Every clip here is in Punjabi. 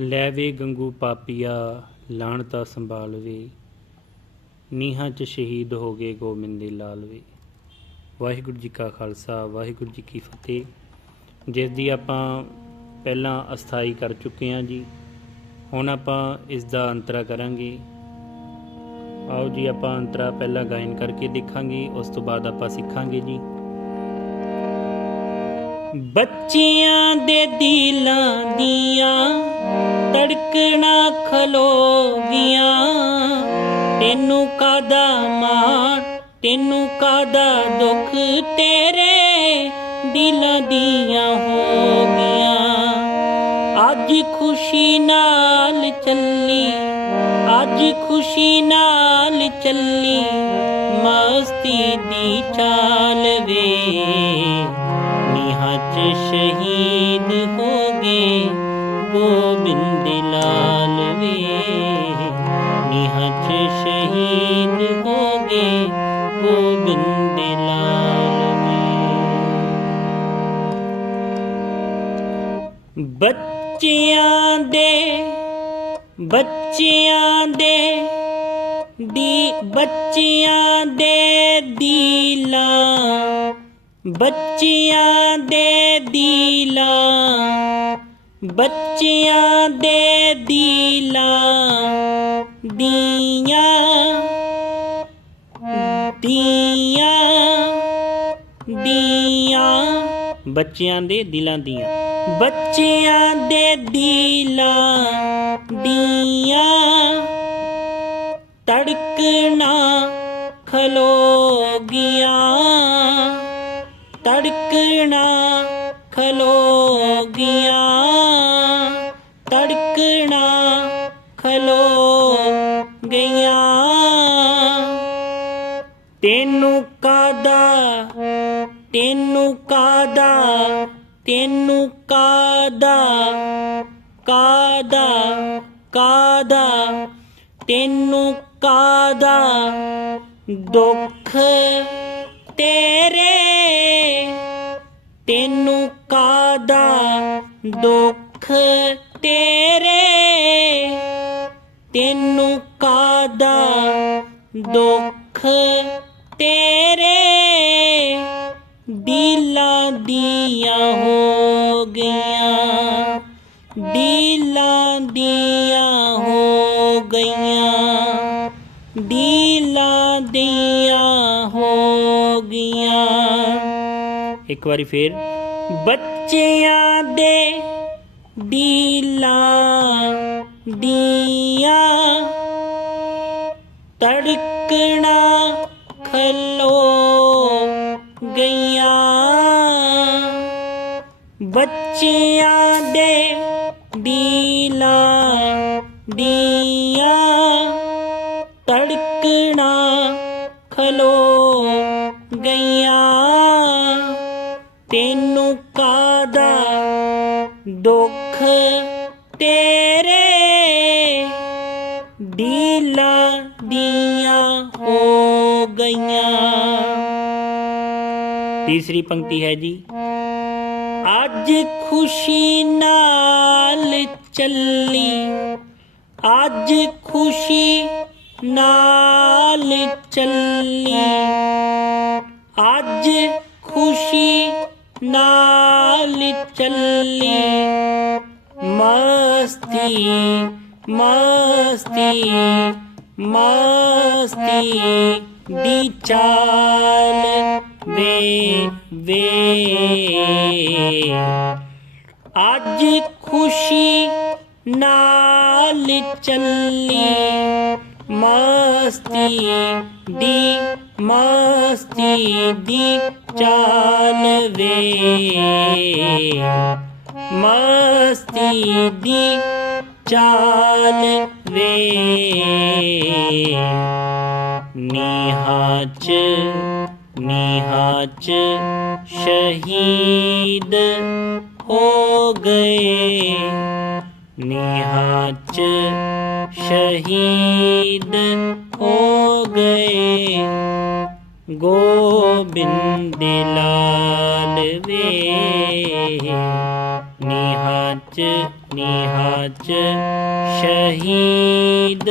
ਲੈ ਵੇ ਗੰਗੂ ਪਾਪੀਆ, ਲਾਣਤਾ ਸੰਭਾਲ ਵੇ ਨੀਹਾਂ 'ਚ ਸ਼ਹੀਦ ਹੋ ਗਏ ਗੋਬਿੰਦੇ ਦੇ ਲਾਲ ਵੇ ਵਾਹਿਗੁਰੂ ਜੀ ਕਾ ਖਾਲਸਾ, ਵਾਹਿਗੁਰੂ ਜੀ ਕੀ ਫਤਿਹ। ਜਿਸ ਦੀ ਆਪਾਂ ਪਹਿਲਾਂ ਅਸਥਾਈ ਕਰ ਚੁੱਕੇ ਹਾਂ ਜੀ, ਹੁਣ ਆਪਾਂ ਇਸ ਦਾ ਅੰਤਰਾ ਕਰਾਂਗੇ। ਆਓ ਜੀ, ਆਪਾਂ ਅੰਤਰਾ ਪਹਿਲਾਂ ਗਾਇਨ ਕਰਕੇ ਦੇਖਾਂਗੇ, ਉਸ ਤੋਂ ਬਾਅਦ ਆਪਾਂ ਸਿੱਖਾਂਗੇ ਜੀ। ਬੱਚਿਆਂ ਦੇ ਦਿਲਾਂ ਦੀਆਂ ਧੜਕਣਾ ਖਲੋ ਗਈਆਂ ਤੈਨੂੰ ਕਾਦਾ ਮਾਣ, ਤੈਨੂੰ ਕਾਦਾ ਦੁੱਖ? ਤੇਰੇ ਦਿਲਾਂ ਦੀਆਂ ਹੋ ਗਈਆਂ ਅੱਜ ਖੁਸ਼ੀ ਨਾਲ ਚੱਲੀ, ਅੱਜ ਖੁਸ਼ੀ ਨਾਲ ਚੱਲੀ। ਮਸਤੀ ਦੀ ਚਾਲ ਵੇ ਨੀਹਾਂ 'ਚ ਸ਼ਹੀਦ ਹੋ ਗਏ। ਗੋਬਿੰਦ ਲਾਲ ਵੇ, ਨੀਹਾਂ 'ਚ ਸ਼ਹੀਦ ਹੋ ਗਏ। ਗੋਬਿੰਦ ਲਾਲ ਵੇ। ਬੱਚਿਆਂ ਦੇ ਬੱਚਿਆਂ ਦੇ, ਦੀ ਬੱਚਿਆਂ ਦੇ ਦਿਲਾਂ ਬੱਚਿਆਂ ਦੇ ਦਿਲਾਂ, ਬੱਚਿਆਂ ਦੇ ਦਿਲਾਂ ਦੀਆਂ ਦੀਆਂ ਦੀਆਂ। ਬੱਚਿਆਂ ਦੇ ਦਿਲਾਂ ਦੀਆਂ। ਬੱਚਿਆਂ ਦੇ ਦਿਲਾਂ ਦੀਆਂ। ਤੜਕਣਾ ਖਲੋ ਗਿਆ ਤੜਕਣਾ ਖਲੋ ਗਿਆ ਤੜਕਣਾ ਖਲੋ ਗਿਆ ਤੈਨੂੰ ਕਾਦਾ ਤੈਨੂੰ ਕਾਦਾ ਤੈਨੂੰ ਕਾਦਾ ਕਾਦਾ ਕਾਦਾ ਤੈਨੂੰ ਕਾਦਾ ਦੁੱਖ ਤੇਰੇ ਤੈਨੂੰ ਕਾਦਾ ਦੁੱਖ ਤੇਰੇ? ਤੈਨੂੰ ਕਾਦਾ ਦੁੱਖ ਤੇਰੇ? ਦਿਲਾਂ ਦੀਆਂ ਹੋ ਗਈਆਂ ਦਿਲਾਂ ਦੀਆਂ ਹੋ ਗਈਆਂ ਦਿਲਾਂ ਦੀਆਂ ਹੋ ਗਈਆਂ। ਇੱਕ ਵਾਰੀ ਫੇਰ। ਬੱਚਿਆਂ ਦੇ ਡੀਲਾ ਦੀਆਂ ਤੜਕਣਾ ਖਲੋ ਗਈਆਂ। ਬੱਚਿਆਂ ਦੇ ਦਿਲਾਂ ਦੀਆਂ ਤੜਕਣਾ ਕਾਦਾ ਦੁੱਖ ਤੇਰੇ ਦਿਲਾਂ ਦੀਆਂ ਹੋ ਗਈਆਂ। ਤੀਸਰੀ ਪੰਕਤੀ ਹੈ ਜੀ, ਅੱਜ ਖੁਸ਼ੀ ਨਾਲ ਚੱਲੀ, ਅੱਜ ਖੁਸ਼ੀ ਨਾਲ ਚੱਲੀ। ਮਸਤੀ ਮਸਤੀ ਮਸਤੀ ਦੀ ਚਾਲ ਵੇ ਵੇ। ਅੱਜ ਖੁਸ਼ੀ ਨਾਲ ਚੱਲੀ, ਮਸਤੀ ਦੀ ਮਸਤੀ ਦੀ ਚਾਲ ਵੇ। ਮਸਤੀ ਦੀ चाल वे। निहाच निहाच शहीद हो गए। निहाच शहीद हो गए। गये वे। निहाच ਗੋਬਿੰਦ ਸ਼ਹੀਦ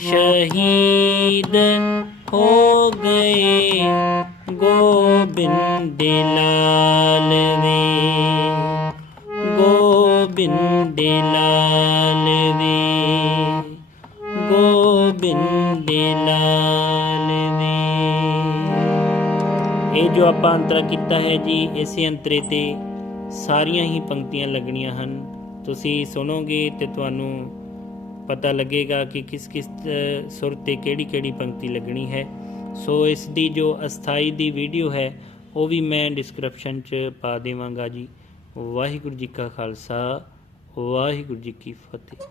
ਸ਼ਹੀਦ ਹੋ ਗਏ ਗੋਬਿੰਦ ਲਾਲ ਵੇ ਗੋਬਿੰਦ ਲਾਲ ਵੇ ਗੋਬਿੰਦ ਲਾਲ ਵੇ ਇਹ ਜੋ ਆਪਾਂ ਅੰਤਰਾ ਕੀਤਾ ਹੈ ਜੀ, ਇਸੇ ਅੰਤਰੇ ਤੇ ਸਾਰੀਆਂ ਹੀ ਪੰਕਤੀਆਂ ਲੱਗਣੀਆਂ ਹਨ। ਤੁਸੀਂ ਸੁਣੋਗੇ ਤੇ ਤੁਹਾਨੂੰ ਪਤਾ ਲੱਗੇਗਾ ਕਿ ਕਿਸ ਕਿਸ ਸੁਰ ਤੇ ਕਿਹੜੀ ਕਿਹੜੀ ਪੰਕਤੀ ਲੱਗਣੀ ਹੈ। ਸੋ ਇਸ ਦੀ ਜੋ ਅਸਥਾਈ ਦੀ ਵੀਡੀਓ ਹੈ, ਉਹ ਵੀ ਮੈਂ ਡਿਸਕ੍ਰਿਪਸ਼ਨ 'ਚ ਪਾ ਦੇਵਾਂਗਾ ਜੀ। ਵਾਹਿਗੁਰੂ ਜੀ ਕਾ ਖਾਲਸਾ, ਵਾਹਿਗੁਰੂ ਜੀ ਕੀ ਫਤਿਹ।